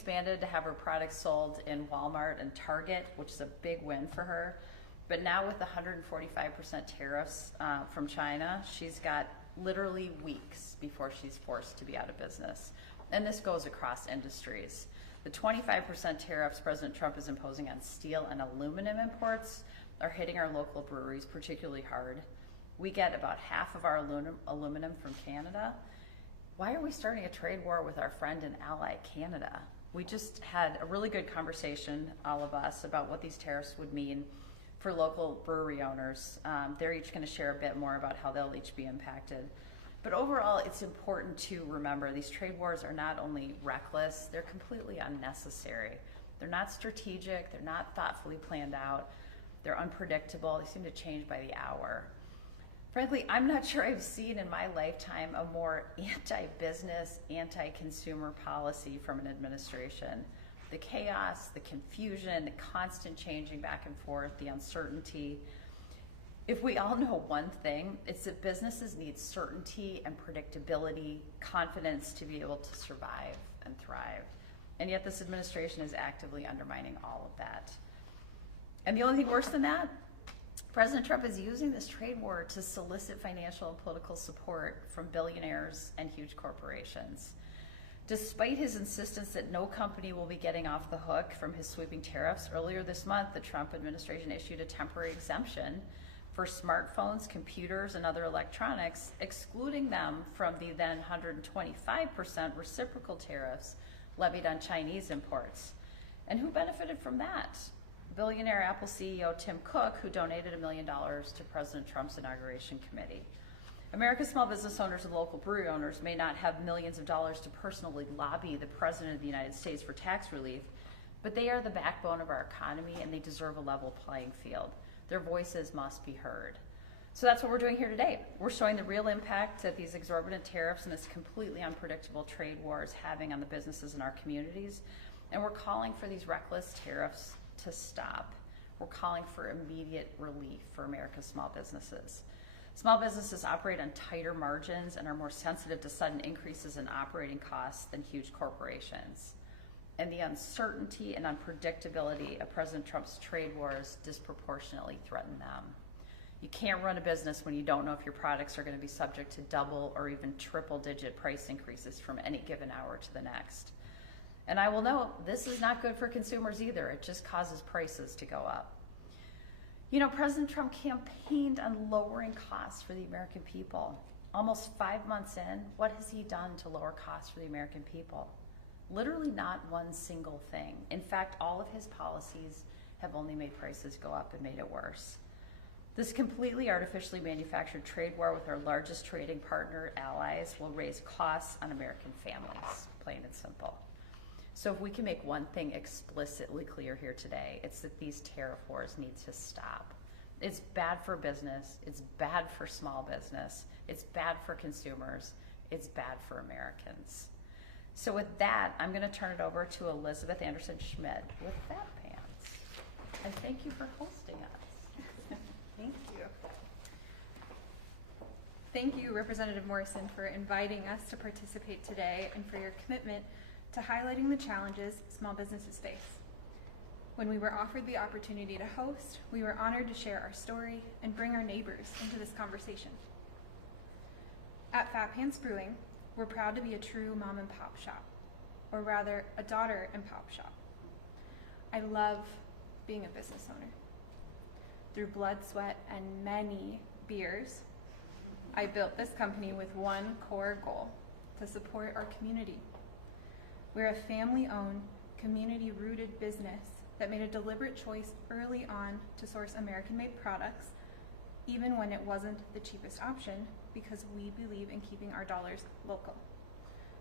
expanded to have her products sold in Walmart and Target, which is a big win for her. But now with the 145% tariffs from China, she's got literally weeks before she's forced to be out of business. And this goes across industries. The 25% tariffs President Trump is imposing on steel and aluminum imports are hitting our local breweries particularly hard. We get about half of our aluminum from Canada. Why are we starting a trade war with our friend and ally, Canada? We just had a really good conversation, all of us, about what these tariffs would mean for local brewery owners. They're each going to share a bit more about how they'll each be impacted. But overall, it's important to remember these trade wars are not only reckless, they're completely unnecessary. They're not strategic, they're not thoughtfully planned out, they're unpredictable, they seem to change by the hour. Frankly, I'm not sure I've seen in my lifetime a more anti-business, anti-consumer policy from an administration. The chaos, the confusion, the constant changing back and forth, the uncertainty. If we all know one thing, it's that businesses need certainty and predictability, confidence to be able to survive and thrive. And yet this administration is actively undermining all of that. And the only thing worse than that, President Trump is using this trade war to solicit financial and political support from billionaires and huge corporations. Despite his insistence that no company will be getting off the hook from his sweeping tariffs, earlier this month, the Trump administration issued a temporary exemption for smartphones, computers, and other electronics, excluding them from the then 125% reciprocal tariffs levied on Chinese imports. And who benefited from that? Billionaire Apple CEO Tim Cook, who donated $1 million to President Trump's inauguration committee. America's small business owners and local brewery owners may not have millions of dollars to personally lobby the President of the United States for tax relief, but they are the backbone of our economy and they deserve a level playing field. Their voices must be heard. So that's what we're doing here today. We're showing the real impact that these exorbitant tariffs and this completely unpredictable trade war is having on the businesses in our communities. And we're calling for these reckless tariffs to stop. We're calling for immediate relief for America's small businesses. Small businesses operate on tighter margins and are more sensitive to sudden increases in operating costs than huge corporations. And the uncertainty and unpredictability of President Trump's trade wars disproportionately threaten them. You can't run a business when you don't know if your products are going to be subject to double or even triple-digit price increases from any given hour to the next. And I will note, this is not good for consumers either. It just causes prices to go up. You know, President Trump campaigned on lowering costs for the American people. Almost 5 months in, what has he done to lower costs for the American people? Literally not one single thing. In fact, all of his policies have only made prices go up and made it worse. This completely artificially manufactured trade war with our largest trading partner allies will raise costs on American families, plain and simple. So if we can make one thing explicitly clear here today, it's that these tariff wars need to stop. It's bad for business, it's bad for small business, it's bad for consumers, it's bad for Americans. So with that, I'm going to turn it over to Elizabeth Anderson-Schmidt with Fat Pants. And thank you for hosting us. Thank you. Thank you, Representative Morrison, for inviting us to participate today and for your commitment to highlighting the challenges small businesses face. When we were offered the opportunity to host, we were honored to share our story and bring our neighbors into this conversation. At Fat Pants Brewing, we're proud to be a true mom and pop shop, or rather a daughter and pop shop. I love being a business owner. Through blood, sweat, and many beers, I built this company with one core goal: to support our community. We're a family-owned, community-rooted business that made a deliberate choice early on to source American-made products, even when it wasn't the cheapest option, because we believe in keeping our dollars local.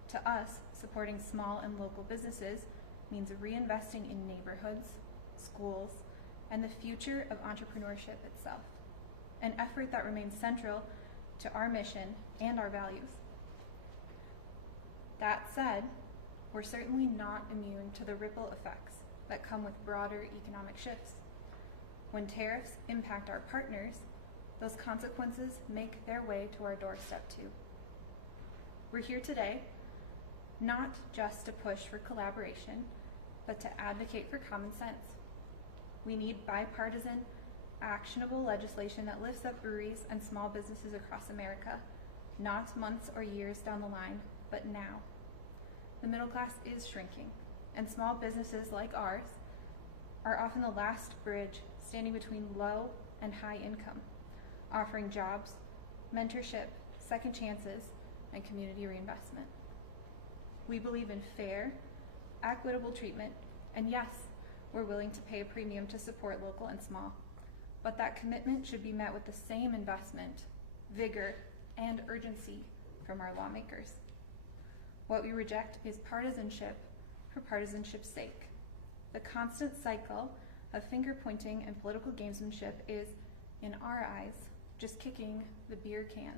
To us, supporting small and local businesses means reinvesting in neighborhoods, schools, and the future of entrepreneurship itself, an effort that remains central to our mission and our values. That said, we're certainly not immune to the ripple effects that come with broader economic shifts. When tariffs impact our partners, those consequences make their way to our doorstep too. We're here today not just to push for collaboration, but to advocate for common sense. We need bipartisan, actionable legislation that lifts up breweries and small businesses across America, not months or years down the line, but now. The middle class is shrinking, and small businesses like ours are often the last bridge standing between low and high income, offering jobs, mentorship, second chances, and community reinvestment. We believe in fair, equitable treatment, and yes, we're willing to pay a premium to support local and small, but that commitment should be met with the same investment, vigor, and urgency from our lawmakers. What we reject is partisanship for partisanship's sake. The constant cycle of finger-pointing and political gamesmanship is, in our eyes, just kicking the beer can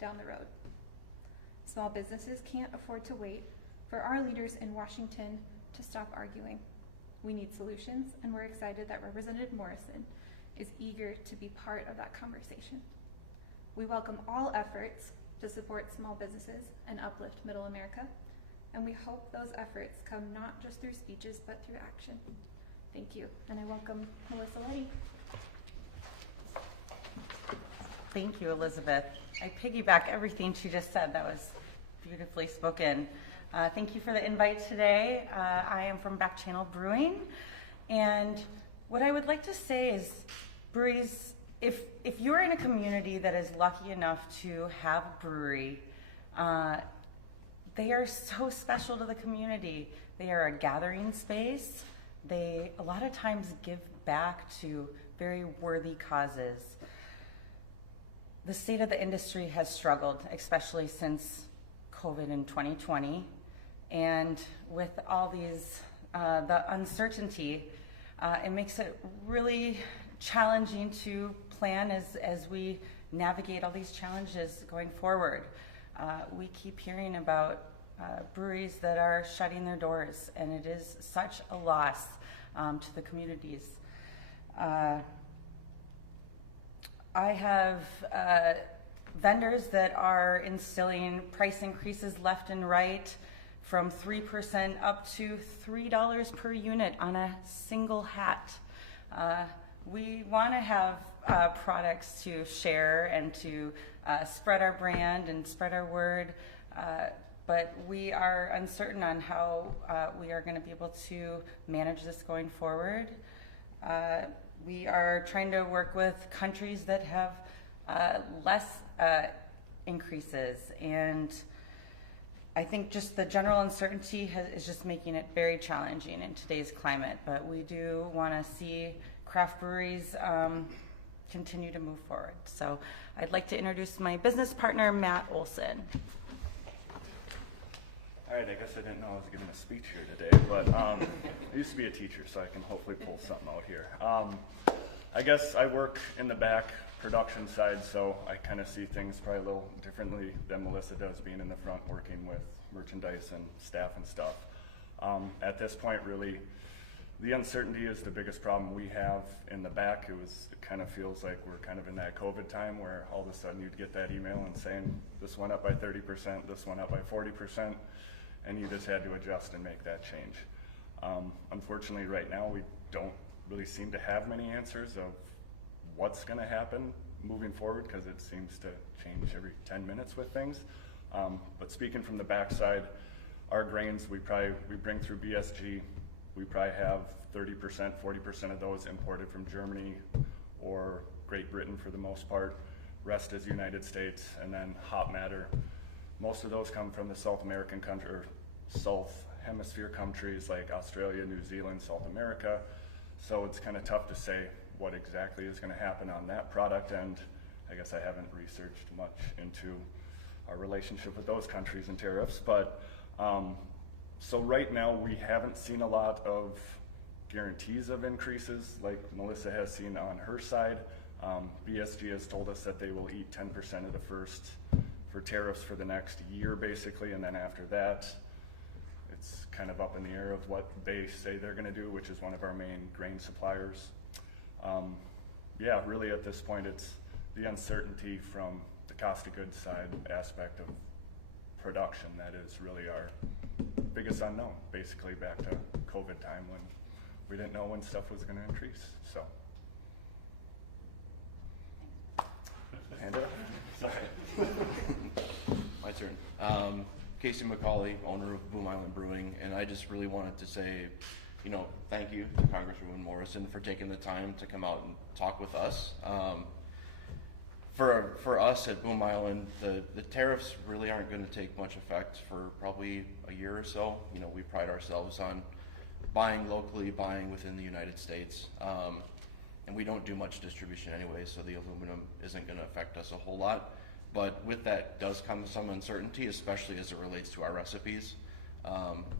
down the road. Small businesses can't afford to wait for our leaders in Washington to stop arguing. We need solutions, and we're excited that Representative Morrison is eager to be part of that conversation. We welcome all efforts to support small businesses and uplift Middle America, and we hope those efforts come not just through speeches, but through action. Thank you, and I welcome Melissa Leddy. Thank you, Elizabeth. I piggyback everything she just said. That was beautifully spoken. Thank you for the invite today. I am from Back Channel Brewing, and what I would like to say is breweries, if you're in a community that is lucky enough to have a brewery, they are so special to the community. They are a gathering space. They a lot of times give back to very worthy causes. The state of the industry has struggled, especially since COVID in 2020. And with all these, the uncertainty, it makes it really challenging to plan as we navigate all these challenges going forward. We keep hearing about breweries that are shutting their doors, and it is such a loss to the communities. I have vendors that are instilling price increases left and right, from 3% up to $3 per unit on a single hat. We want to have products to share and to spread our brand and spread our word, but we are uncertain on how we are going to be able to manage this going forward. We are trying to work with countries that have less increases, and I think just the general uncertainty is just making it very challenging in today's climate, but we do want to see craft breweries continue to move forward. So I'd like to introduce my business partner, Matt Olson. All right, I guess I didn't know I was giving a speech here today, but I used to be a teacher, so I can hopefully pull something out here. I guess I work in the back production side, so I kind of see things probably a little differently than Melissa does, being in the front working with merchandise and staff and stuff. At this point, really, the uncertainty is the biggest problem we have in the back. It kind of feels like we're kind of in that COVID time where all of a sudden you'd get that email and saying this went up by 30%, this went up by 40%, and you just had to adjust and make that change. Unfortunately, right now we don't really seem to have many answers of what's going to happen moving forward, because it seems to change every 10 minutes with things. But speaking from the backside, our grains we bring through BSG. We probably have 30%, 40% of those imported from Germany or Great Britain for the most part. Rest is United States, and then hop matter. Most of those come from the South American country, or South Hemisphere countries like Australia, New Zealand, South America. So it's kind of tough to say what exactly is going to happen on that product, and I guess I haven't researched much into our relationship with those countries and tariffs, but so right now we haven't seen a lot of guarantees of increases like Melissa has seen on her side. BSG has told us that they will eat 10% of the first for tariffs for the next year basically, and then after that it's kind of up in the air of what they say they're going to do, which is one of our main grain suppliers. Yeah, really at this point it's the uncertainty from the cost of goods side aspect of production that is really our biggest unknown, basically back to COVID time when we didn't know when stuff was going to increase. So, Sorry. My turn. Casey McCauley, owner of Boom Island Brewing, and I just really wanted to say, thank you to Congresswoman Morrison for taking the time to come out and talk with us. For us at Boom Island, the tariffs really aren't going to take much effect for probably a year or so. We pride ourselves on buying locally, buying within the United States, and we don't do much distribution anyway, so the aluminum isn't going to affect us a whole lot. But with that does come some uncertainty, especially as it relates to our recipes.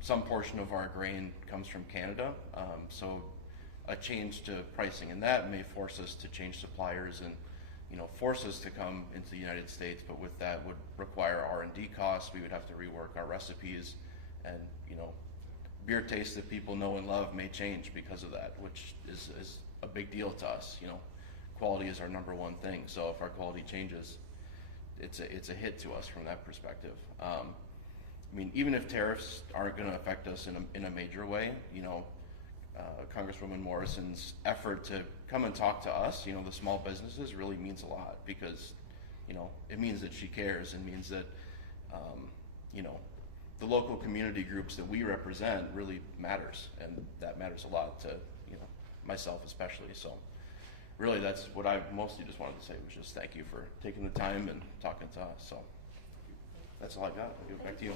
Some portion of our grain comes from Canada, so a change to pricing in that may force us to change suppliers and force us to come into the United States, but with that would require R&D costs. We would have to rework our recipes, and beer taste that people know and love may change because of that, which is a big deal to us. Quality is our number one thing, so if our quality changes, it's a hit to us from that perspective. Even if tariffs aren't going to affect us in a major way, Congresswoman Morrison's effort to come and talk to us, the small businesses, really means a lot, because it means that she cares, and means that the local community groups that we represent really matters, and that matters a lot to myself especially. So really, that's what I mostly just wanted to say, was just thank you for taking the time and talking to us. So that's all I got. I'll give it back to you.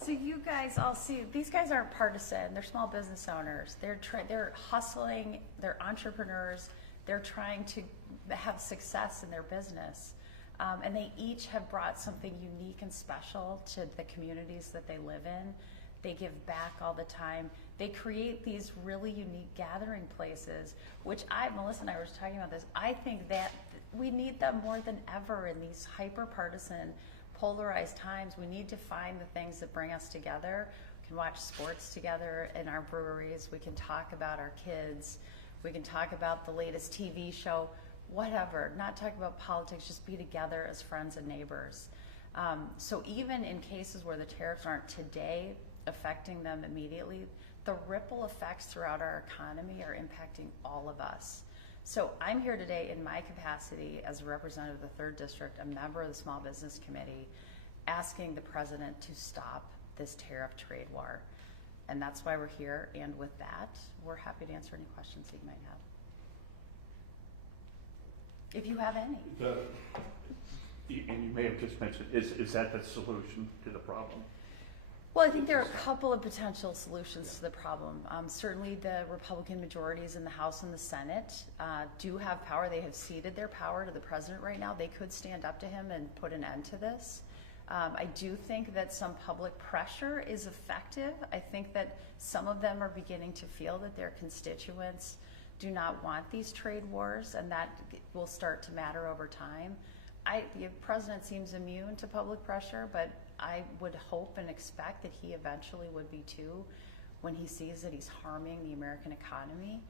So you guys all see, these guys aren't partisan. They're small business owners. They're hustling. They're entrepreneurs. They're trying to have success in their business. And they each have brought something unique and special to the communities that they live in. They give back all the time. They create these really unique gathering places, which Melissa and I were talking about this. I think that we need them more than ever in these hyper-partisan, polarized times. We need to find the things that bring us together. We can watch sports together in our breweries. We can talk about our kids. We can talk about the latest TV show, whatever. Not talk about politics, just be together as friends and neighbors. So even in cases where the tariffs aren't today affecting them immediately, the ripple effects throughout our economy are impacting all of us. So I'm here today in my capacity as a representative of the 3rd District, a member of the Small Business Committee, asking the President to stop this tariff trade war. And that's why we're here, and with that, we're happy to answer any questions that you might have. If you have any. And you may have just mentioned, is that the solution to the problem? Well, I think there are a couple of potential solutions to the problem. Certainly the Republican majorities in the House and the Senate do have power. They have ceded their power to the President right now. They could stand up to him and put an end to this. I do think that some public pressure is effective. I think that some of them are beginning to feel that their constituents do not want these trade wars, and that will start to matter over time. The President seems immune to public pressure, but I would hope and expect that he eventually would be too, when he sees that he's harming the American economy.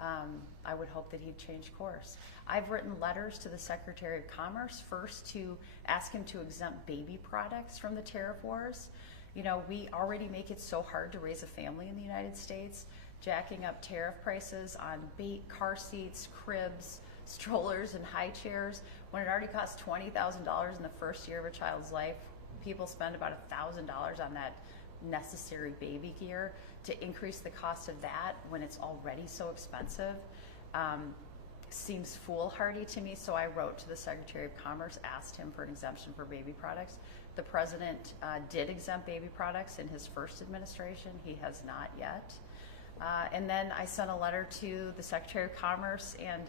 I would hope that he'd change course. I've written letters to the Secretary of Commerce, first to ask him to exempt baby products from the tariff wars. We already make it so hard to raise a family in the United States, jacking up tariff prices on car seats, cribs, strollers, and high chairs, when it already costs $20,000 in the first year of a child's life. People spend about $1,000 on that necessary baby gear. To increase the cost of that when it's already so expensive seems foolhardy to me. So I wrote to the Secretary of Commerce, asked him for an exemption for baby products. The President did exempt baby products in his first administration. He has not yet. And then I sent a letter to the Secretary of Commerce and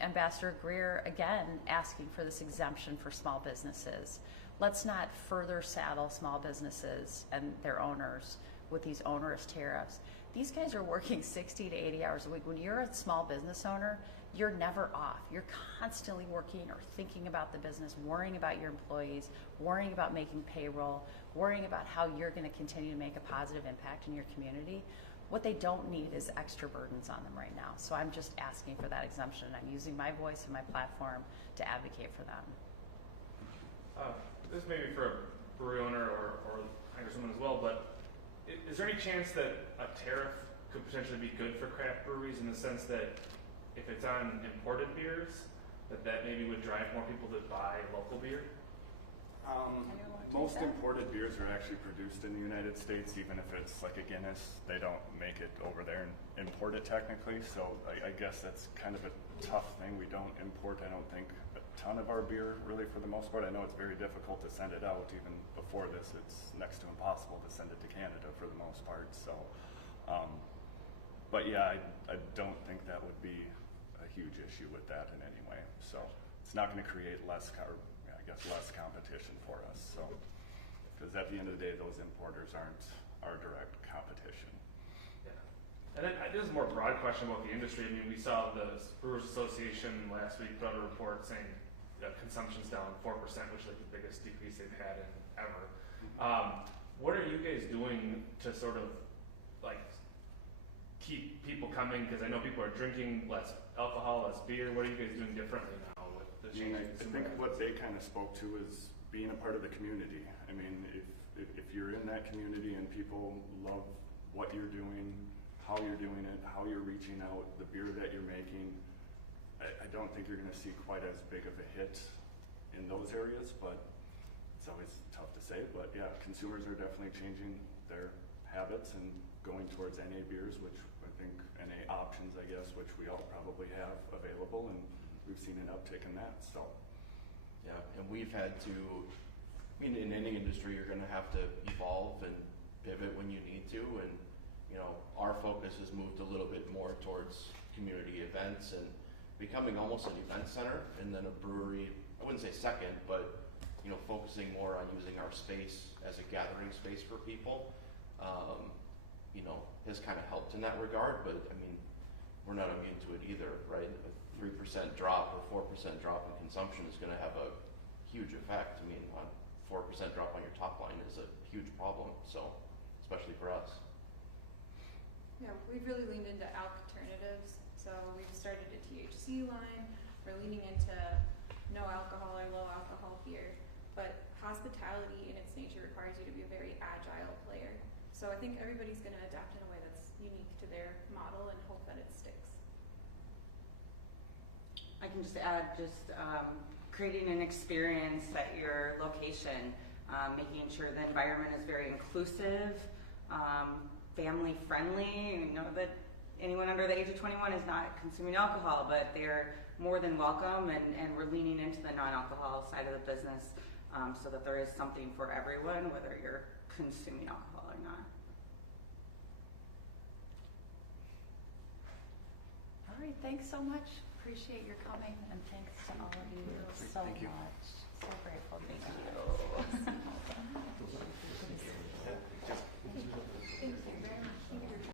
Ambassador Greer, again, asking for this exemption for small businesses. Let's not further saddle small businesses and their owners with these onerous tariffs. These guys are working 60 to 80 hours a week. When you're a small business owner, you're never off. You're constantly working or thinking about the business, worrying about your employees, worrying about making payroll, worrying about how you're going to continue to make a positive impact in your community. What they don't need is extra burdens on them right now. So I'm just asking for that exemption, and I'm using my voice and my platform to advocate for them. This may be for brewery owner or congresswoman as well, but is there any chance that a tariff could potentially be good for craft breweries in the sense that if it's on imported beers, that maybe would drive more people to buy local beer? Most imported beers are actually produced in the United States, even if it's like a Guinness. They don't make it over there and import it technically, so I guess that's kind of a tough thing. We don't import, I don't think, a ton of our beer, really, for the most part. I know it's very difficult to send it out. Even before this, it's next to impossible to send it to Canada for the most part. So, but yeah, I don't think that would be a huge issue with that in any way. So it's not going to create less competition for us. So, because at the end of the day, those importers aren't our direct competition. Yeah. And then this is a more broad question about the industry. I mean, we saw the Brewers Association last week put out a report saying that consumption's down 4%, which is like the biggest decrease they've had in ever. What are you guys doing to sort of like keep people coming? Because I know people are drinking less alcohol, less beer. What are you guys doing differently now with the change? I think what they kind of spoke to is being a part of the community. I mean, if you're in that community and people love what you're doing, how you're doing it, how you're reaching out, the beer that you're making, I don't think you're going to see quite as big of a hit in those areas, but it's always tough to say. But yeah, consumers are definitely changing their habits and going towards NA beers, which I think NA options, I guess, which we all probably have available, and we've seen an uptick in that. So Yeah, and we've had to, I mean, in any industry, you're going to have to evolve and pivot when you need to. And, you know, our focus has moved a little bit more towards community events and becoming almost an event center, and then a brewery, I wouldn't say second, but, you know, focusing more on using our space as a gathering space for people, you know, has kind of helped in that regard. But, I mean, we're not immune to it either, right? A 3% drop or 4% drop in consumption is going to have a huge effect. I mean, a 4% drop on your top line is a huge problem, so, especially for us. Yeah, we've really leaned into alternatives. So we've started a THC line. We're leaning into no alcohol or low alcohol beer. But hospitality in its nature requires you to be a very agile player. So I think everybody's going to adapt in a way that's unique to their model and hope that it sticks. I can just add creating an experience at your location, making sure the environment is very inclusive, family friendly. You know that anyone under the age of 21 is not consuming alcohol, but they're more than welcome, and we're leaning into the non-alcohol side of the business so that there is something for everyone, whether you're consuming alcohol or not. All right, thanks so much. Appreciate your coming, and thanks to all of you so Thank you. much. So grateful. Thank you.